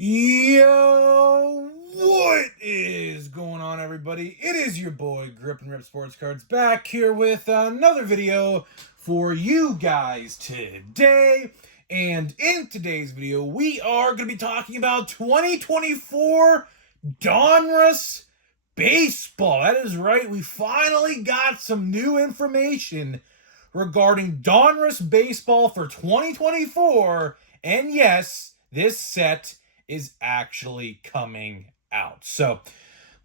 Yo, what is going on, everybody? It is your boy Grip and Rip Sports Cards back here with another video for you guys today. And in today's video, we are going to be talking about 2024 Donruss Baseball. That is right, we finally got some new information regarding Donruss Baseball for 2024. And yes, this set is actually coming out. So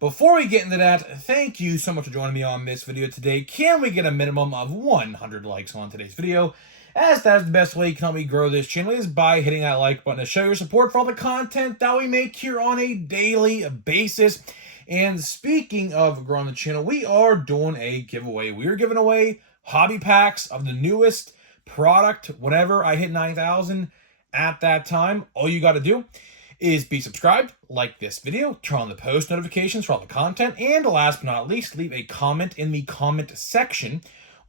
before we get into that, thank you so much for joining me on this video today. Can we get a minimum of 100 likes on today's video? As that is the best way you can help me grow this channel is by hitting that like button to show your support for all the content that we make here on a daily basis. And speaking of growing the channel, we are doing a giveaway. We are giving away hobby packs of the newest product whenever I hit 9,000 at that time. All you got to do is be subscribed, like this video, turn on the post notifications for all the content, and last but not least, leave a comment in the comment section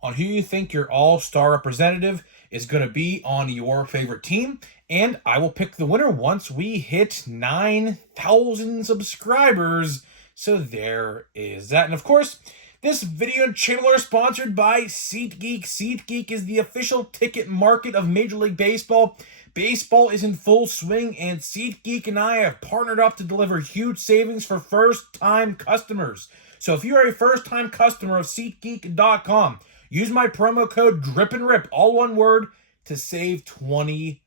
on who you think your all-star representative is going to be on your favorite team, and I will pick the winner once we hit 9,000 subscribers. So there is that. And of course, this video and channel are sponsored by SeatGeek. SeatGeek is the official ticket market of Major League Baseball. Baseball is in full swing, and SeatGeek and I have partnered up to deliver huge savings for first-time customers. So if you are a first-time customer of SeatGeek.com, use my promo code GRIPANDRIP, all one word, to save $20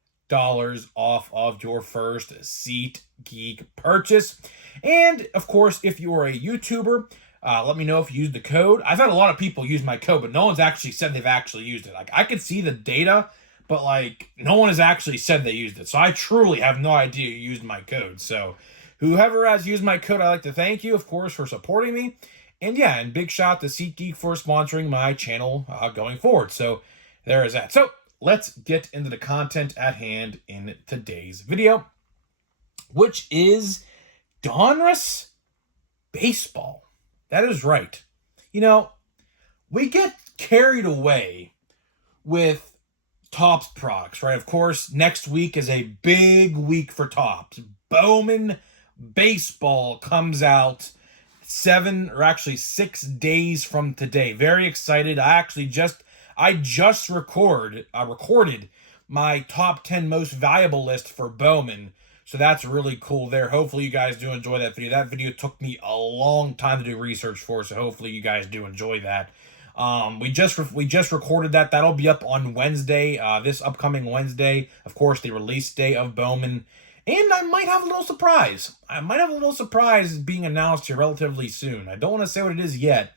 off of your first SeatGeek purchase. And, of course, if you are a YouTuber, let me know if you used the code. I've had a lot of people use my code, but no one's actually said they've actually used it. Like, I could see the data, but, like, no one has actually said they used it. So I truly have no idea you used my code. So whoever has used my code, I'd like to thank you, of course, for supporting me. And, yeah, and big shout out to SeatGeek for sponsoring my channel going forward. So there is that. So let's get into the content at hand in today's video, which is Donruss Baseball. That is right. You know, we get carried away with Topps products, right? Of course, next week is a big week for Topps. Bowman Baseball comes out 6 days from today. Very excited. I just recorded my top 10 most valuable list for Bowman. So that's really cool there. Hopefully you guys do enjoy that video. That video took me a long time to do research for, so hopefully you guys do enjoy that. We just recorded that. That'll be up on Wednesday, this upcoming Wednesday. Of course, the release day of Bowman. And I might have a little surprise. Being announced here relatively soon. I don't want to say what it is yet.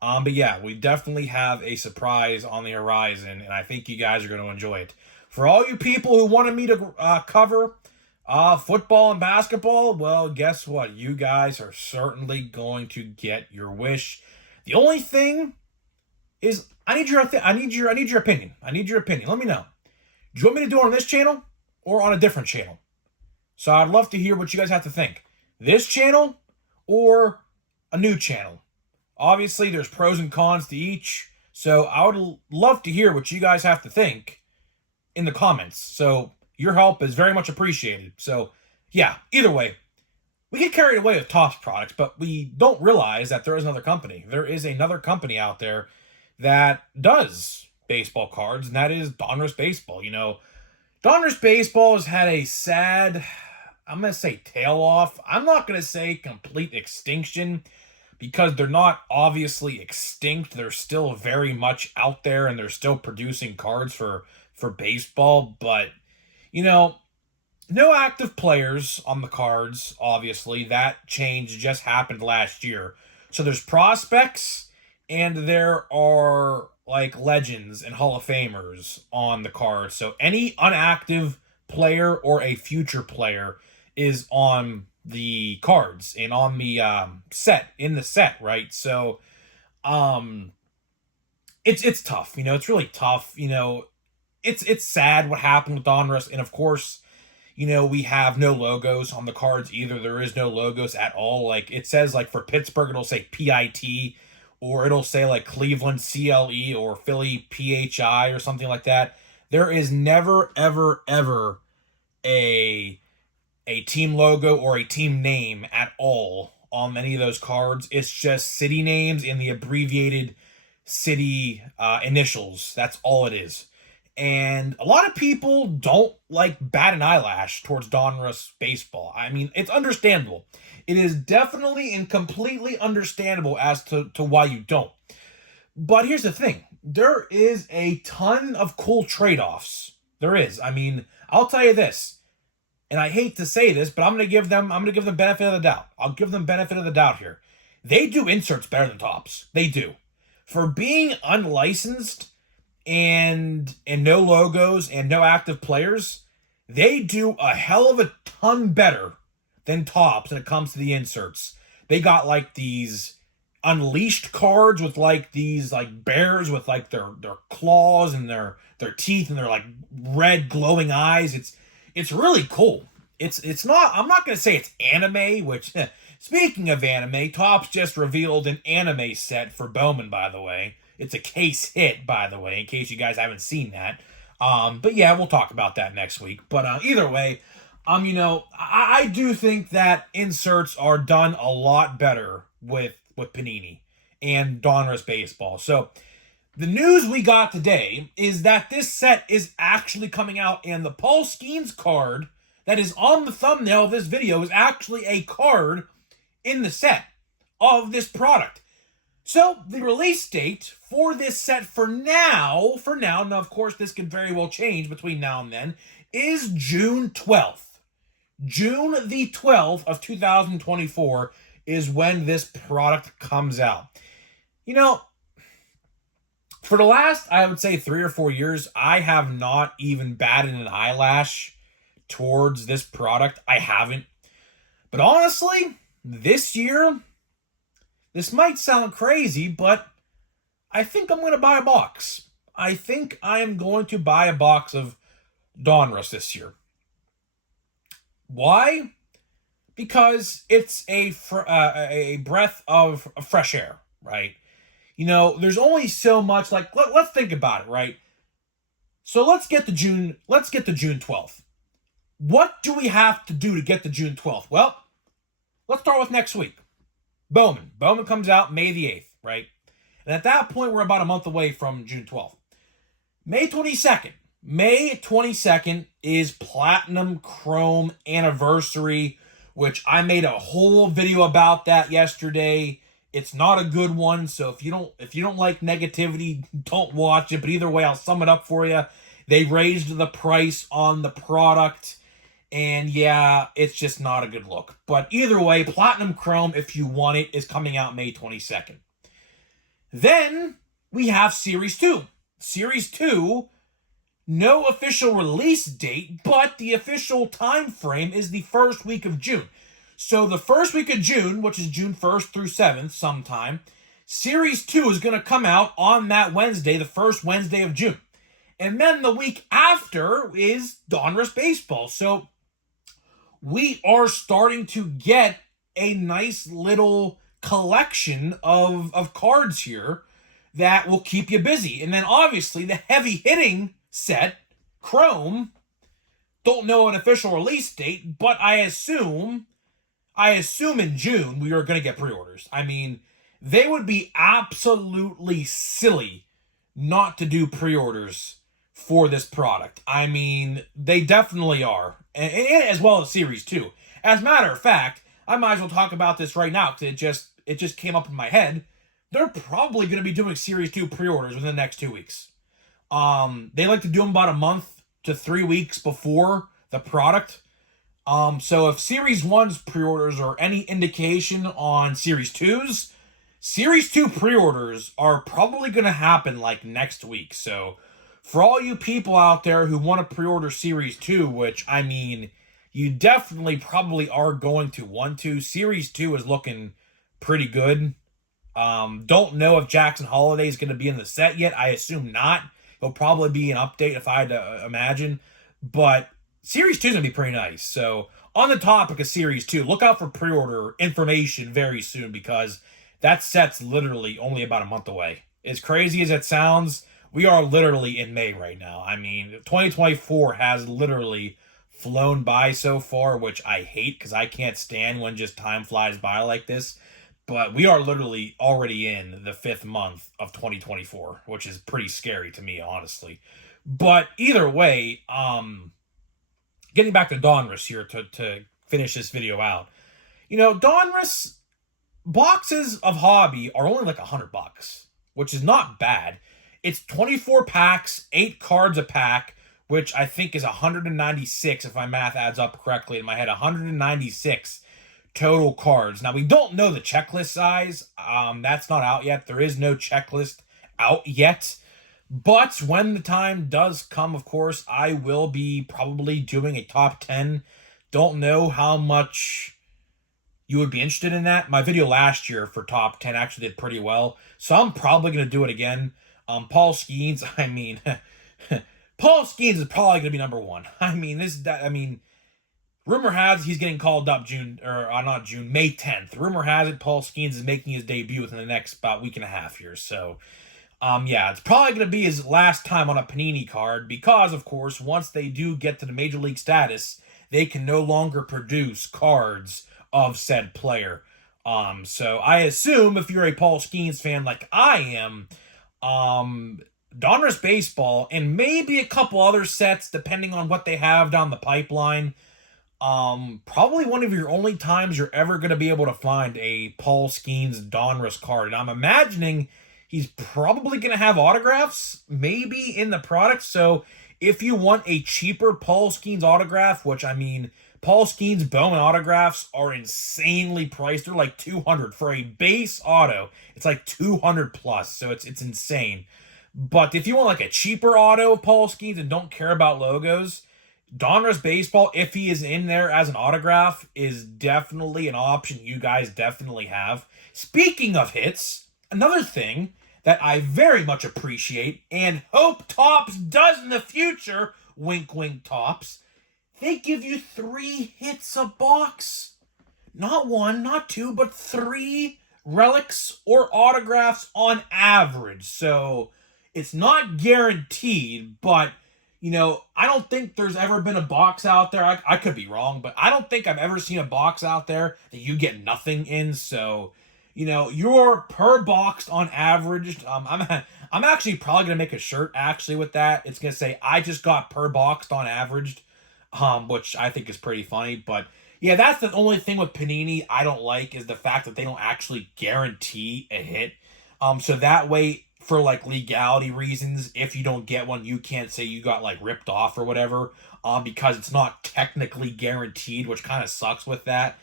But yeah, we definitely have a surprise on the horizon, and I think you guys are going to enjoy it. For all you people who wanted me to cover football and basketball, well, guess what? You guys are certainly going to get your wish. The only thing is, I need your opinion. Let me know. Do you want me to do it on this channel or on a different channel? So I'd love to hear what you guys have to think. This channel or a new channel? Obviously, there's pros and cons to each. So I would love to hear what you guys have to think in the comments. So your help is very much appreciated. So yeah, either way, we get carried away with Topps products, but we don't realize that there is another company. There is another company out there that does baseball cards, and that is Donruss Baseball. You know, Donruss Baseball has had a sad, I'm going to say tail off. I'm not going to say complete extinction, because they're not obviously extinct. They're still very much out there, and they're still producing cards for baseball. But, you know, no active players on the cards, obviously. That change just happened last year. So there's prospects, and there are, like, legends and Hall of Famers on the card. So any unactive player or a future player is on the cards and on the set, right? So it's tough. You know, it's really tough. You know, it's sad what happened with Donruss. And of course, you know, we have no logos on the cards either. There is no logos at all. Like, it says, like, for Pittsburgh, it'll say PIT, or it'll say, like, Cleveland CLE or Philly PHI or something like that. There is never, ever, ever a a team logo or a team name at all on many of those cards. It's just city names and the abbreviated city initials. That's all it is. And a lot of people don't like bat an eyelash towards Donruss Baseball. I mean, it's understandable. It is definitely and completely understandable as to why you don't. But here's the thing. There is a ton of cool trade-offs. There is. I mean, I'll tell you this. And I hate to say this, but I'm gonna give them benefit of the doubt. I'll give them benefit of the doubt here. They do inserts better than Topps. They do. For being unlicensed and no logos and no active players, they do a hell of a ton better than Topps when it comes to the inserts. They got like these Unleashed cards with like these like bears with like their claws and their teeth and their like red glowing eyes. It's really cool. It's not, I'm not going to say it's anime, which speaking of anime, Topps just revealed an anime set for Bowman, by the way. It's a case hit, by the way, in case you guys haven't seen that. But yeah, we'll talk about that next week. But either way, you know, I do think that inserts are done a lot better with Panini and Donruss Baseball. So the news we got today is that this set is actually coming out, and the Paul Skeens card that is on the thumbnail of this video is actually a card in the set of this product. So the release date for this set for now, now of course this could very well change between now and then, is June 12th. June the 12th of 2024 is when this product comes out. You know, for the last, I would say 3 or 4 years, I have not even batted an eyelash towards this product. I haven't. But honestly, this year, this might sound crazy, but I think I'm going to buy a box. I think I am going to buy a box of Donruss this year. Why? Because it's a breath of fresh air, right? You know, there's only so much, like, let's think about it, right? So let's get to June 12th. What do we have to do to get to June 12th? Well, let's start with next week. Bowman. Bowman comes out May the 8th, right? And at that point, we're about a month away from June 12th. May 22nd. May 22nd is Platinum Chrome Anniversary, which I made a whole video about that yesterday. It's not a good one, so if you don't like negativity, don't watch it. But either way, I'll sum it up for you. They raised the price on the product, and yeah, it's just not a good look. But either way, Platinum Chrome, if you want it, is coming out May 22nd. Then we have Series 2. Series 2, no official release date, but the official time frame is the first week of June. So the first week of June, which is June 1st through 7th sometime, Series 2 is going to come out on that Wednesday, the first Wednesday of June. And then the week after is Donruss Baseball. So we are starting to get a nice little collection of cards here that will keep you busy. And then obviously the heavy hitting set, Chrome, don't know an official release date, but I assume in June we are going to get pre-orders. I mean, they would be absolutely silly not to do pre-orders for this product. I mean, they definitely are. And as well as Series 2. As a matter of fact, I might as well talk about this right now because it just came up in my head. They're probably going to be doing Series 2 pre-orders within the next 2 weeks. They like to do them about a month to 3 weeks before the product. So if Series 1's pre-orders are any indication on Series 2's, Series 2 pre-orders are probably going to happen like next week. So for all you people out there who want to pre-order Series 2, which, I mean, you definitely probably are going to want to, Series 2 is looking pretty good. Don't know if Jackson Holliday is going to be in the set yet. I assume not. It'll probably be an update if I had to imagine. But Series 2 is going to be pretty nice. So on the topic of Series 2, look out for pre-order information very soon because that set's literally only about a month away. As crazy as it sounds, we are literally in May right now. I mean, 2024 has literally flown by so far, which I hate because I can't stand when just time flies by like this. But we are literally already in the 5th month of 2024, which is pretty scary to me, honestly. But either way, getting back to Donruss here to finish this video out. Donruss boxes of hobby are only like $100, which is not bad. It's 24 packs, 8 cards a pack, which I think is 196 if my math adds up correctly in my head. 196 total cards. Now, we don't know the checklist size. That's not out yet. There is no checklist out yet. But when the time does come, of course, I will be probably doing a top 10. Don't know how much you would be interested in that. My video last year for top 10 actually did pretty well. So I'm probably going to do it again. Paul Skeens, Paul Skeens is probably going to be number 1. Rumor has it he's getting called up May 10th. Rumor has it Paul Skeens is making his debut within the next about week and a half here. So, yeah, it's probably going to be his last time on a Panini card because, of course, once they do get to the Major League status, they can no longer produce cards of said player. So I assume if you're a Paul Skeens fan like I am, Donruss Baseball and maybe a couple other sets, depending on what they have down the pipeline, probably one of your only times you're ever going to be able to find a Paul Skeens Donruss card. And I'm imagining he's probably going to have autographs, maybe, in the product. So if you want a cheaper Paul Skeens autograph, which, Paul Skeens Bowman autographs are insanely priced. They're like $200 for a base auto. It's like $200 plus, so it's insane. But if you want like a cheaper auto of Paul Skeens and don't care about logos, Donruss Baseball, if he is in there as an autograph, is definitely an option you guys definitely have. Speaking of hits, another thing that I very much appreciate and hope Topps does in the future, wink wink Topps, they give you 3 hits a box. Not 1, not 2, but 3 relics or autographs on average. So it's not guaranteed, but I don't think there's ever been a box out there. I could be wrong, but I don't think I've ever seen a box out there that you get nothing in. So, you're per boxed on average. I'm actually probably gonna make a shirt actually with that. It's gonna say I just got per boxed on averaged, which I think is pretty funny. But yeah, that's the only thing with Panini I don't like is the fact that they don't actually guarantee a hit. So that way, for like legality reasons, if you don't get one, you can't say you got like ripped off or whatever, because it's not technically guaranteed, which kind of sucks with that.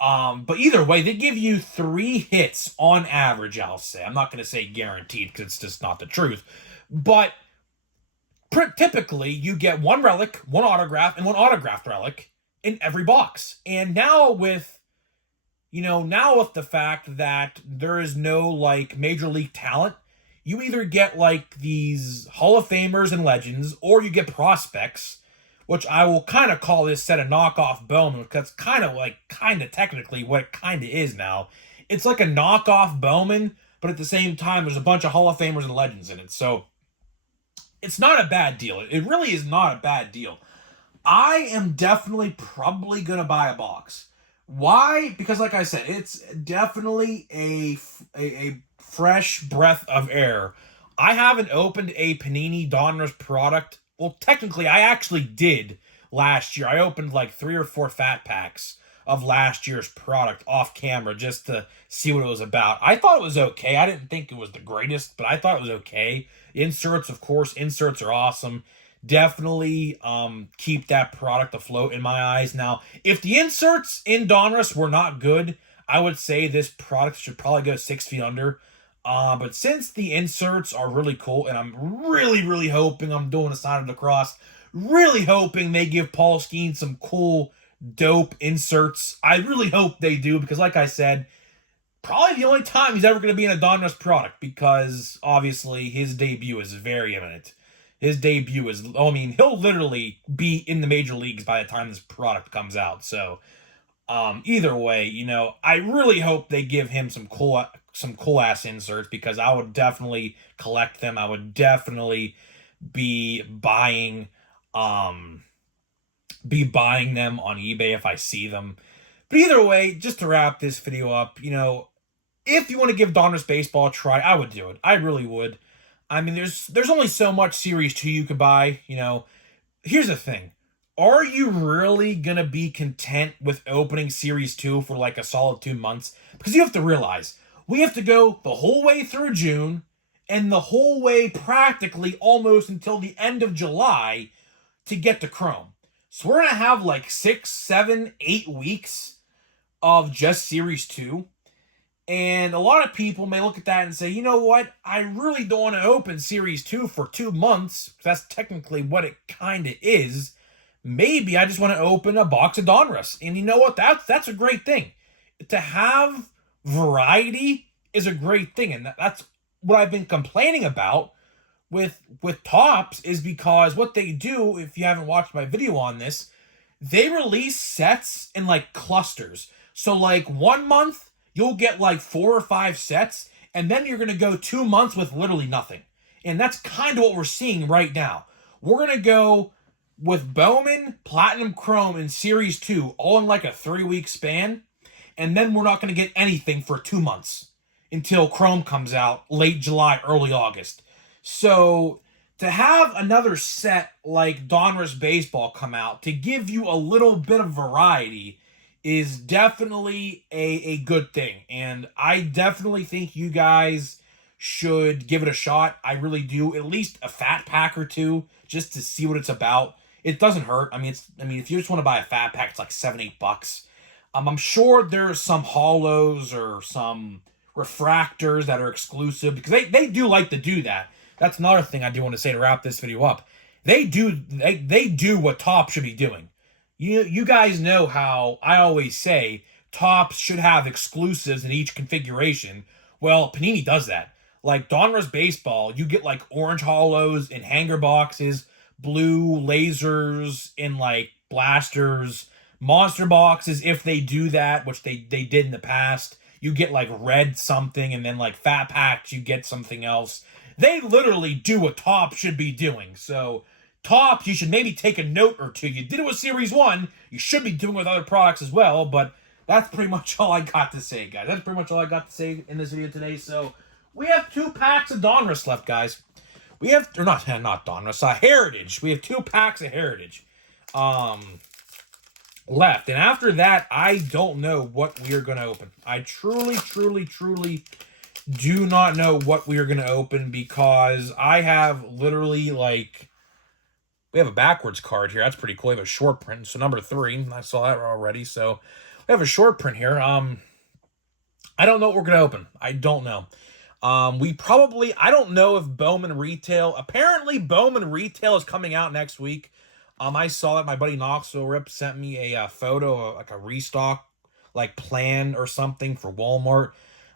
But either way, they give you 3 hits on average, I'll say. I'm not going to say guaranteed because it's just not the truth. But typically, you get 1 relic, 1 autograph, and 1 autographed relic in every box. And now with the fact that there is no like major league talent, you either get like these Hall of Famers and legends, or you get prospects, which I will kind of call this set a knockoff Bowman, because that's kind of technically what it kind of is now. It's like a knockoff Bowman, but at the same time, there's a bunch of Hall of Famers and legends in it. So it's not a bad deal. It really is not a bad deal. I am definitely probably going to buy a box. Why? Because like I said, it's definitely a fresh breath of air. I haven't opened a Panini Donruss product. Well, technically, I actually did last year. I opened like 3 or 4 fat packs of last year's product off camera just to see what it was about. I thought it was okay. I didn't think it was the greatest, but I thought it was okay. Inserts, of course, inserts are awesome. Definitely keep that product afloat in my eyes. Now, if the inserts in Donruss were not good, I would say this product should probably go 6 feet under. But since the inserts are really cool, and I'm really, really hoping I'm doing a sign of the cross, really hoping they give Paul Skeens some cool, dope inserts. I really hope they do, because like I said, probably the only time he's ever going to be in a Donruss product, because obviously his debut is very imminent. His debut is, he'll literally be in the major leagues by the time this product comes out. So, either way, I really hope they give him some cool ass inserts, because I would definitely collect them. I would definitely be buying be buying them on eBay if I see them. But either way, just to wrap this video up, if you want to give Donruss Baseball a try, I would do it. I really would. I mean, there's only so much Series 2 you could buy, Here's the thing. Are you really going to be content with opening Series 2 for like a solid 2 months? Because you have to realize, we have to go the whole way through June and the whole way practically almost until the end of July to get to Chrome. So we're going to have like 6, 7, 8 weeks of just Series 2. And a lot of people may look at that and say, you know what? I really don't want to open Series 2 for 2 months. That's technically what it kind of is. Maybe I just want to open a box of Donruss. And you know what? That's a great thing. To have variety is a great thing. And that's what I've been complaining about with Topps, is because what they do, if you haven't watched my video on this, they release sets in like clusters. So like 1 month, you'll get like 4 or 5 sets, and then you're going to go 2 months with literally nothing. And that's kind of what we're seeing right now. We're going to go with Bowman, Platinum Chrome, and Series 2 all in like a 3-week span, and then we're not going to get anything for 2 months until Chrome comes out late July, early August. So to have another set like Donruss Baseball come out to give you a little bit of variety is definitely a good thing. And I definitely think you guys should give it a shot. I really do. At least a fat pack or two just to see what it's about. It doesn't hurt. I mean, if you just want to buy a fat pack, it's like $7-8. I'm sure there's some hollows or some refractors that are exclusive, because they do like to do that. That's another thing I do want to say to wrap this video up. They do what Topps should be doing. You guys know how I always say Topps should have exclusives in each configuration. Well, Panini does that. Like Donruss Baseball, you get like orange hollows in hanger boxes, blue lasers in like blasters, monster boxes if they do that, which they did in the past. You get like red something, and then like fat packs, you get something else. They literally do what Topps should be doing. So Topps, you should maybe take a note or two. You did it with Series 1. You should be doing it with other products as well. But that's pretty much all I got to say, guys. That's pretty much all I got to say in this video today. So we have 2 packs of Donruss left, guys. We have, or not Donruss, Heritage. We have 2 packs of Heritage left. And after that, I don't know what we are going to open. I truly do not know what we are going to open, because I have literally like, we have a backwards card here. That's pretty cool. We have a short print. So number 3, I saw that already. So we have a short print here. I don't know what we're going to open. I don't know. I don't know if Bowman Retail, apparently Bowman Retail is coming out next week. I saw that my buddy Knoxville Rip sent me a photo of like a restock like plan or something for Walmart.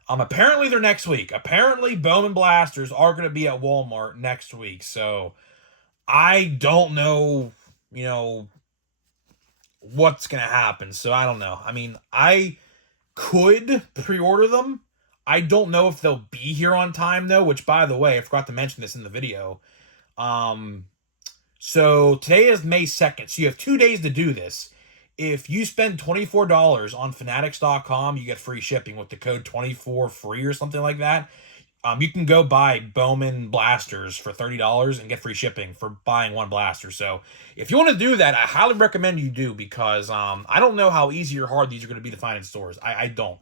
Apparently they're next week. Apparently Bowman Blasters are going to be at Walmart next week. So I don't know, what's going to happen. So I don't know. I mean, I could pre-order them. I don't know if they'll be here on time, though, which, by the way, I forgot to mention this in the video. So today is May 2nd, so you have 2 days to do this. If you spend $24 on Fanatics.com, you get free shipping with the code 24FREE or something like that. You can go buy Bowman Blasters for $30 and get free shipping for buying 1 blaster. So if you want to do that, I highly recommend you do, because I don't know how easy or hard these are going to be to find in stores. I don't.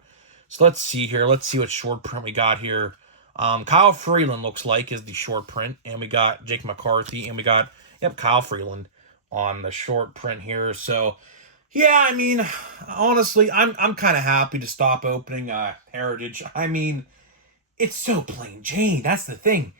So let's see here. Let's see what short print we got here. Kyle Freeland looks like is the short print. And we got Jake McCarthy. And we got, Kyle Freeland on the short print here. So yeah, I mean, honestly, I'm kind of happy to stop opening Heritage. I mean, it's so plain Jane. That's the thing.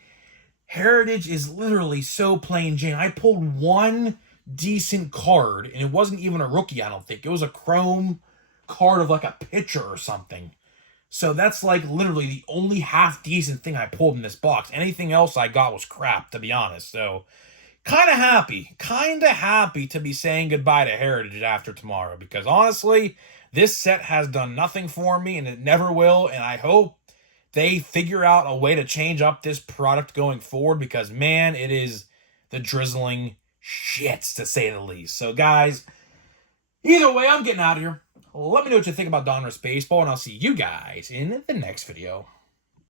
Heritage is literally so plain Jane. I pulled 1 decent card, and it wasn't even a rookie, I don't think. It was a chrome card of like a pitcher or something. So that's like literally the only half decent thing I pulled in this box. Anything else I got was crap, to be honest. So kind of happy to be saying goodbye to Heritage after tomorrow, because honestly, this set has done nothing for me, and it never will. And I hope they figure out a way to change up this product going forward, because man, it is the drizzling shits, to say the least. So guys, Either way, I'm getting out of here. Let me know what you think about Donruss Baseball, and I'll see you guys in the next video.